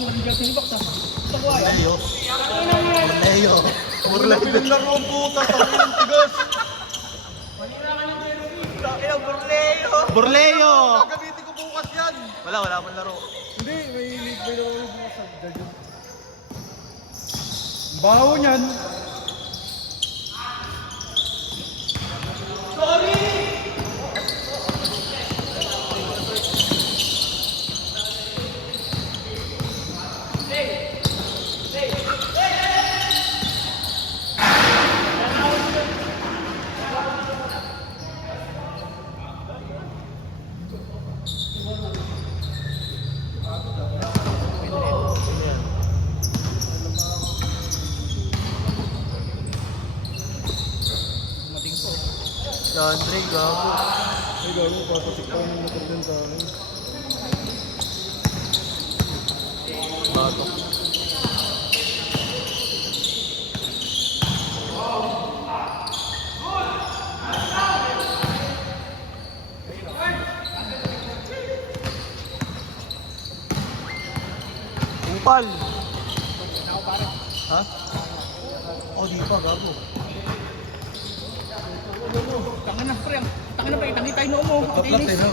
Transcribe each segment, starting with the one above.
Leo. Leo. Burlay. Laro ang puta, tangin, tigas. Burleo! Gagamitin ko bukas yan. Wala akong laro. Hindi, may league by laro bukas sa Jadyo. Baho niyan. Andre, gago. Ay, gago, papasik pa yung motor din sa akin. Bago. Upal! Ha? Oh, di pa, gago. Tangan na, pre. Tangan na, pre. Tangi tayo noo mo. Kaplat eh, no?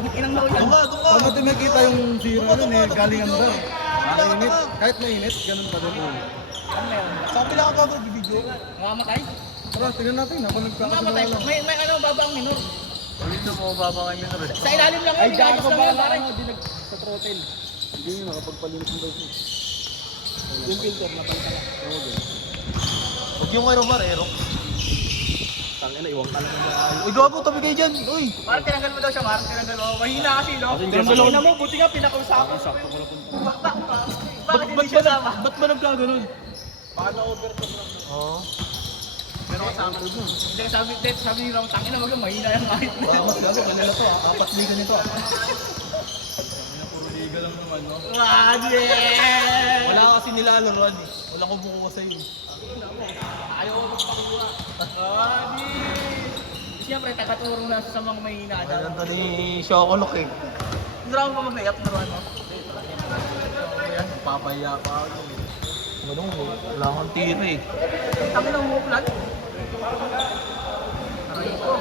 Ang inang noo yan. Pag natin nakita yung zero nun eh, galing ang dar. Mainit. Kahit mainit, ganun pa din. Ano na yun? Sabi lang ako gago, video. Mamamatay? Tara, tingnan natin. Habang Mamamatay. nagkakasalawa lang. May ano, babang minor. Dito mo mababa kay Minor eh. Sa ilalim lang yun. Gagos lang yun, pare. Di sa throttle. Hindi yun, nakapagpalinis mo daw siya. Yung filter, napalitan lang. Oo, din. Huwag yung kay Romar, Aero. Tangina, iwang ka lang. Uy, gago, tabi kayo dyan. Uy! Parang tinanggal mo daw siya, Mark. Tinanggal mo. Mahina kasi, no? Tinanggal Ina mo, buti nga pinakausapan. Sakto ko na po. Bakit hindi siya sama? Ba't ba nagkaganon? Baka na-overtop lang. Oo. Pero kasama. Hindi, sabi ni Ram, tangina mo, mahina yung kahit. Mas gago, kanila to ah. 4 liga nito ah. Puro liga lang naman, no? Wadi! Wala kasi nilalaroan eh. Wala ko buko sa'yo. Ayaw ko magpakuha. Wadi! Siyempre, takaturo na sa mga mahina. Ay, ganda ni Shokolok eh. Drama pa mag-layup na ron, no? Ayan, papaya pa ako. Ganun, wala kang tira eh. Tangin ang muklat. Aray ko.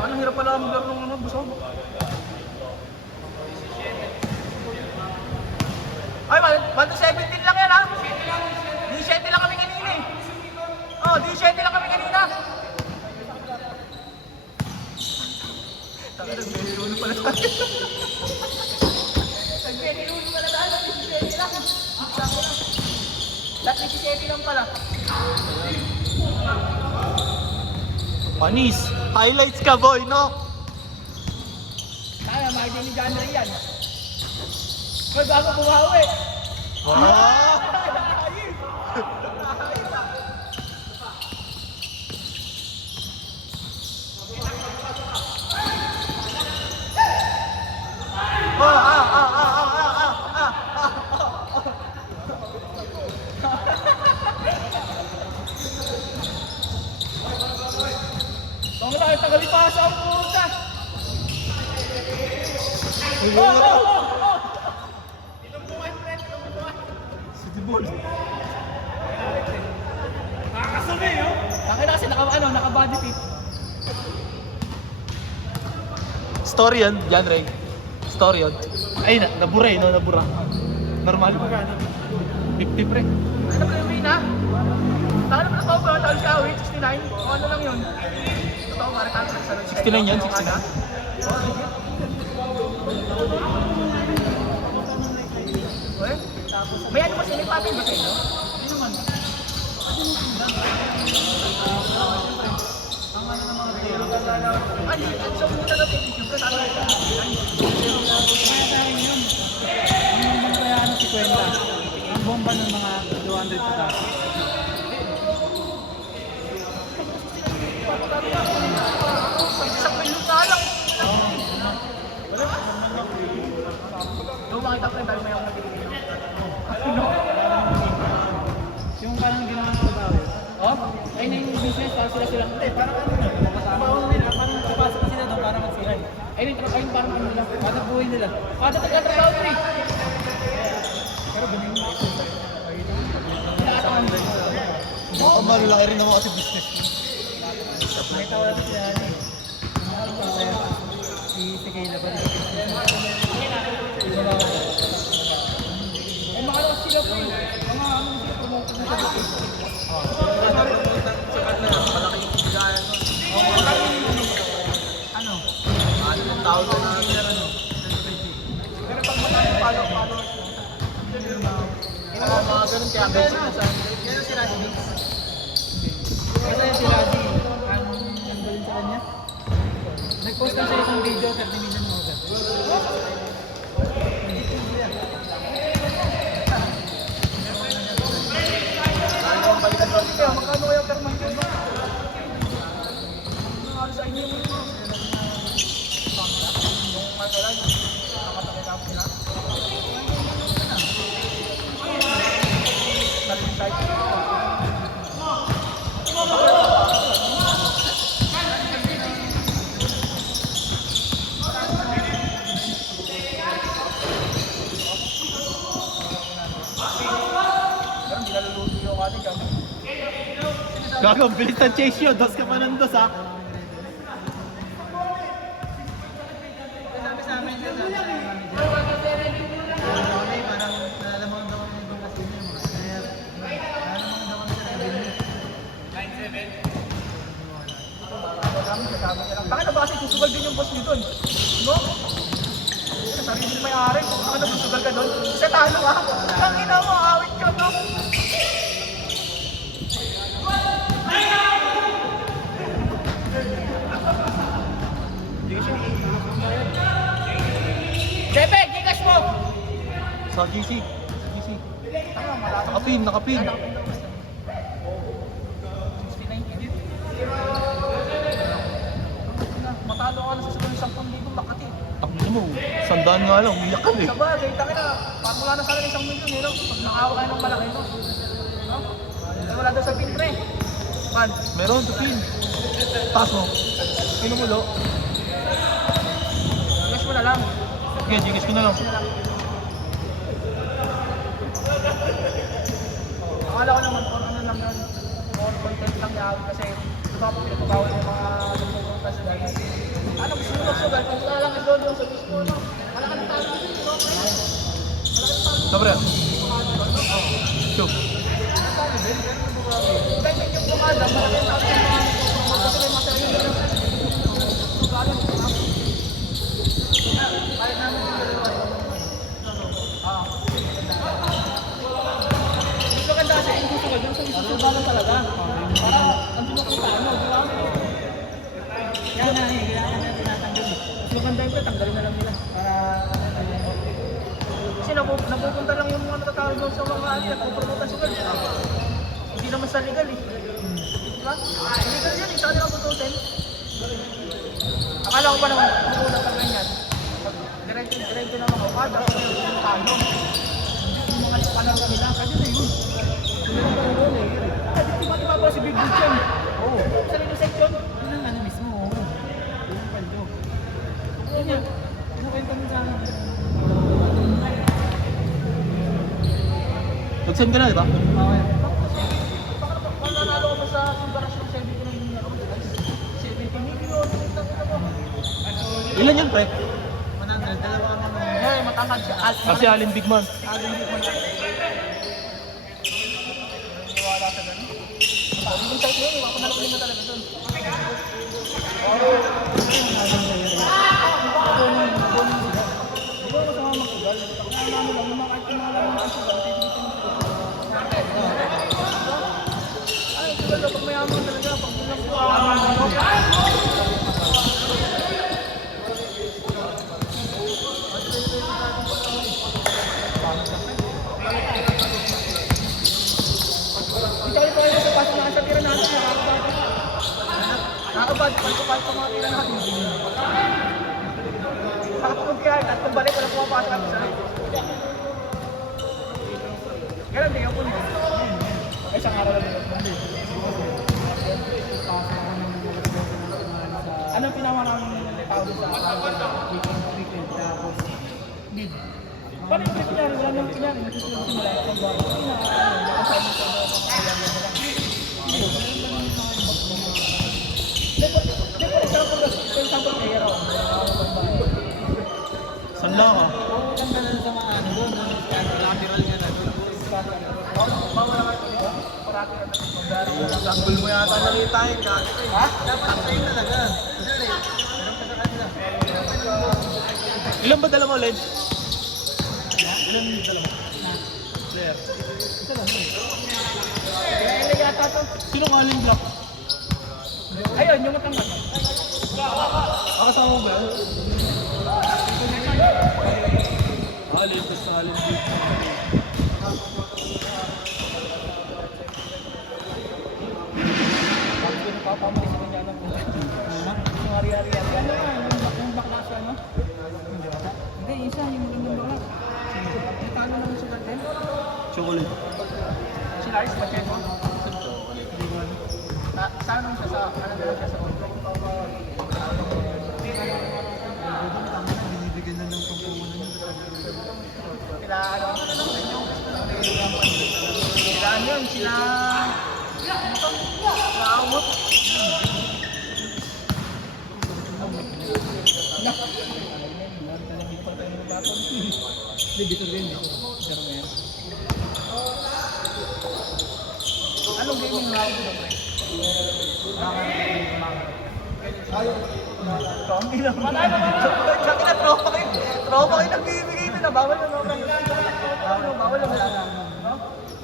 Ano hirap pala maglaro ng ano, busog. Ay, 1-17 lang yan ha. 17 lang kami kanina eh. Oh, 17 lang kami kanina. Nag-21 pala tayo. Nag-21 pala tayo. 17 lang. Lahat 17 lang pala. Panis! Highlights ka boy, no? Kaya, makikita ni John Ray yan. Hoy, bago bumawi. Wow! Bang tayo, tagalipasa ang puta. Itong buhay, friend. Itong buhay. City Ball. Nakakasumi, oh. Takay na kasi naka-body fit. Story yan, Jan Ray. Story yan. Ay, nabura eh, no? Nabura. Normal. 50 pre. Ano ba yung win, ha? Takay na pa ako, tawag ka, 69. O ano lang yun? Totoo, parang tayo sa 69 yan, 69. Uy, may ano kasi, may pattern ba sa inyo? Hindi naman. Ay, at sa muna na picture ka, sabi ka. Ang bomba ng mga 200 pa tayo. Isang pilot na lang. Doon makita ko yung dahil may akong nagiging. Yung parang ginawa ko ba? Oh? Ayun na yung business, para sila silang. Hindi, parang ano na. Bawang nila, parang kapasok sila doon para magsihay. Ayun parang ano nila, kada buhay nila. Kada taga-trabaho pre. Pero ganun yung Baka malaki rin naman kasi business. may tawag natin sila ano eh. Si Kayla ba? Ay makalakas sila po eh. Mga ano sila, promoter na sila. Ano? Ang tawag na namin ano. Pero pag matalo, palo. Mga ganun kaya basic na sa amin. Ganun sila si Vince. Kasi si Raji, ang galing sa kanya. Nag-post lang siya isang video, 30 million mo agad. Balikan natin kaya, magkano kaya per month yun? Ano sa inyo yun? Yung ano lang, nakatabi na sila. Saling side. Pero hindi naluluto yung ating kami. Gago, bilis na chase yun. Dos ka pa ng dos ha. Sabi sa amin siya sa parang nalaman daw kami doon kasi yun mga kaya nalaman daw kami sa revenue. 9-7. Bakit na ba kasi susugal din yung boss niyo doon? No? Sabi nila may-ari, kung saan nagsusugal ka doon? Sa talo ka? Ang ina mo, awit ka no? Bebe, gigas mo! Sa GC. GC. Nakapin, nakapin. Matalo ka na sa sugal ng 10,000 Makati. Takbo mo. Sandaan nga lang. Umiyak ka eh. Sa bagay, takin na, parang wala na sana 1 milyon eh, no? Pag nakawa kayo ng malaki, no? No? Kasi wala daw sa pin, pre. Man, Meron, tupin. Taas mo. Pinumulo. gas mo na lang. Sige, jingis ko na lang. Akala ko naman, for ano lang yun, for content lang yan, kasi ito ako pinapabawal yung mga nagpupunta sa dahil. Ano, gusto mo magsugal, kung wala lang doon yung sa gusto, no? Wala ka ng talo dito, no? Sobre. Shoot. Kasi yung bumada, malaki ang talo yung mga magpapalay mga sarili ng sugalan, no? Kahit namin yung dalawa. Mas maganda kasi yung gusto ko, yung sa sugalan talaga. Parang, ang pinakita, ano, di ba? Yan na eh, kailangan na tinatanggal eh. Mas maganda yung tanggalin na lang nila. Kasi napupunta lang yung mga natatawag doon sa mga nagpupunta sa legal. Hindi naman sa legal eh. Diba? Illegal yan eh, sa kanila pututin. Akala ko pa naman, magulat ka ganyan. Diretso na mga okada, yung talo. Yung mga kanal nila, kanya na yun. Yung mga kanal eh. Di ba si Big Big yan? Oo. Sa legal section? Yun ang ano mismo, oo. Yun ang paldo. Yun yan, kinukwento mo sa akin. Mag-send ka na, di ba? Okay. Kung nanalo ko ba sa embarrassment 70 na yung 70 million, Ilan yan, pre? 100, dalawa ka naman. eh, matangkad siya. Kasi Alin Big Man. Alin Big Man. Niwala sa ganun. Yung site na yun, iwan ko na lang na talaga doon. Di ba masama magsugal? Ang ano lang, yung mga kahit yung mga lang magsugal, titigitin mo. Ay, sugal na pag mayaman talaga, pag bilang ko, Hindi tayo pa sa pasok na sa tira natin, nakakabad pa sa mga tira natin. Nakapagpagkiyay, at kung balik, wala pumapasok natin sa rin. Ganun din, yung puno. Ay, isang araw lang yun. weekend, tapos mid. Paano yung kunyari, wala nang kunyari, nagsusunod sila ang pag-bar. Nakasama sa mga kailangan nila. For example, kaya raw, Saan lang ako? ang ganda sa mga ano doon, lateral nga na doon. Tanggol mo yata nakita yung dati. Ha? Dapat sa'yo talaga. Ilan ba dala mo, Len? Ilan yung dalawa? Player. Isa lang. Kaya yata to. Sino ang aling block? Ayun, yung matanggal. Kasama mo ba yan? Alin, basta alin dito. Papamali sa kanya ng bulan. Yung hari-hari. Ano nga, yung bakla siya, no? Hindi, isa, yung magandang bakla. Italo naman siya natin. Chocolate. Si Lars, ba't mo? Saan naman siya sa, ano naman siya sa Binibigyan na ng pampunan niya. sila, ano? Sila, ano yun? Sila... Naamot. Dito rin. Anong gaming round mo? Zombie lang. Patay na ba? Sabi na tropa kayo. Tropa kayo nagbibigay ito na. Bawal na naman. Bawal na naman.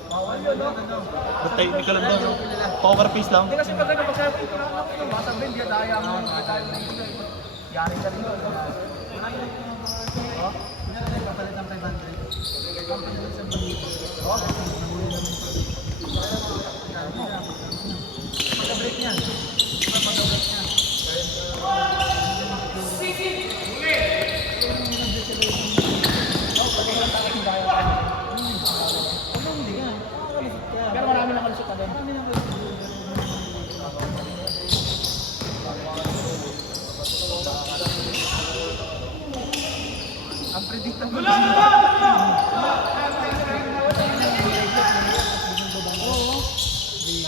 Bawal yun, no? Basta technical lang daw. Power piece lang. Hindi kasi pag ano, pag sabi, basta Ben, di daya mo. Yari ka rin doon. Papalit ng 500. Pagka-break niyan. Pagka-break niyan. Pero marami na kalusot ka doon. Ang predictable.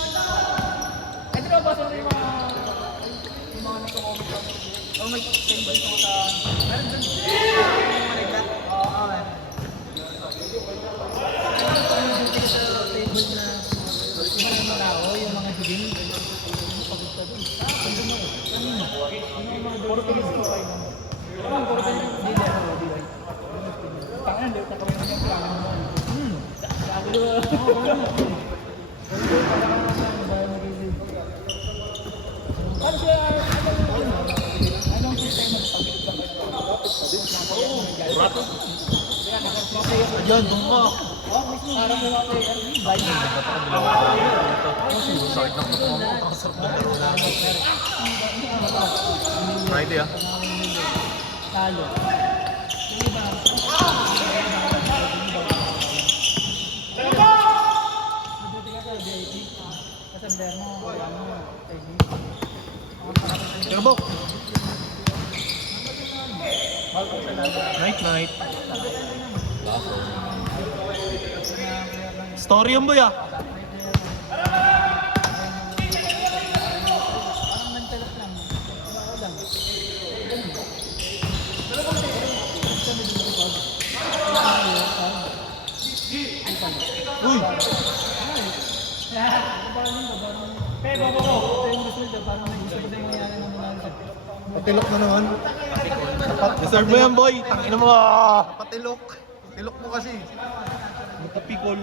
Eh, di ba ba sa yung mga nagko-comment ka? Oh, may send ba ito sa... Meron dun. Oo, meron. Yung mga higing. Puro pilis ko kayo naman. Ano, puro pilis ko. Hindi na ako, di ba? Tangan, di ba? Kami naman yung plano mo. Sabi ko. Paano siya, anong sistema sa pagpilit ka kayo? Yan, doon ka. Parang mga player, blind. Sakit na ako mo. Kasarap na laro namin. Friday ah. Talo. Turbo. Night night. Story yung boy ah. Uy! Patilok na naman. Deserve mo yan boy. Tangina mo ah. Patilok. Tilok mo kasi. Matapikol.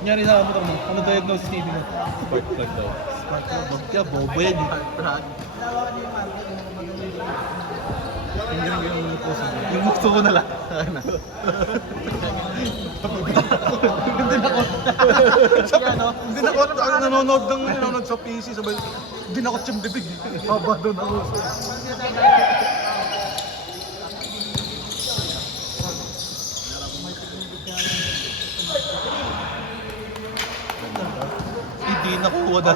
Nangyari sa motor mo. Ano diagnosis ni mo? Spark plug daw. Spark plug? Kaya bobo yan eh. Yung po sa Yung gusto ko na lang. Hindi na ako. Hindi na ako. Nanonood sa PC. Sabay, hindi na ako siyang bibig. Haba doon ako. Hindi nakuha na.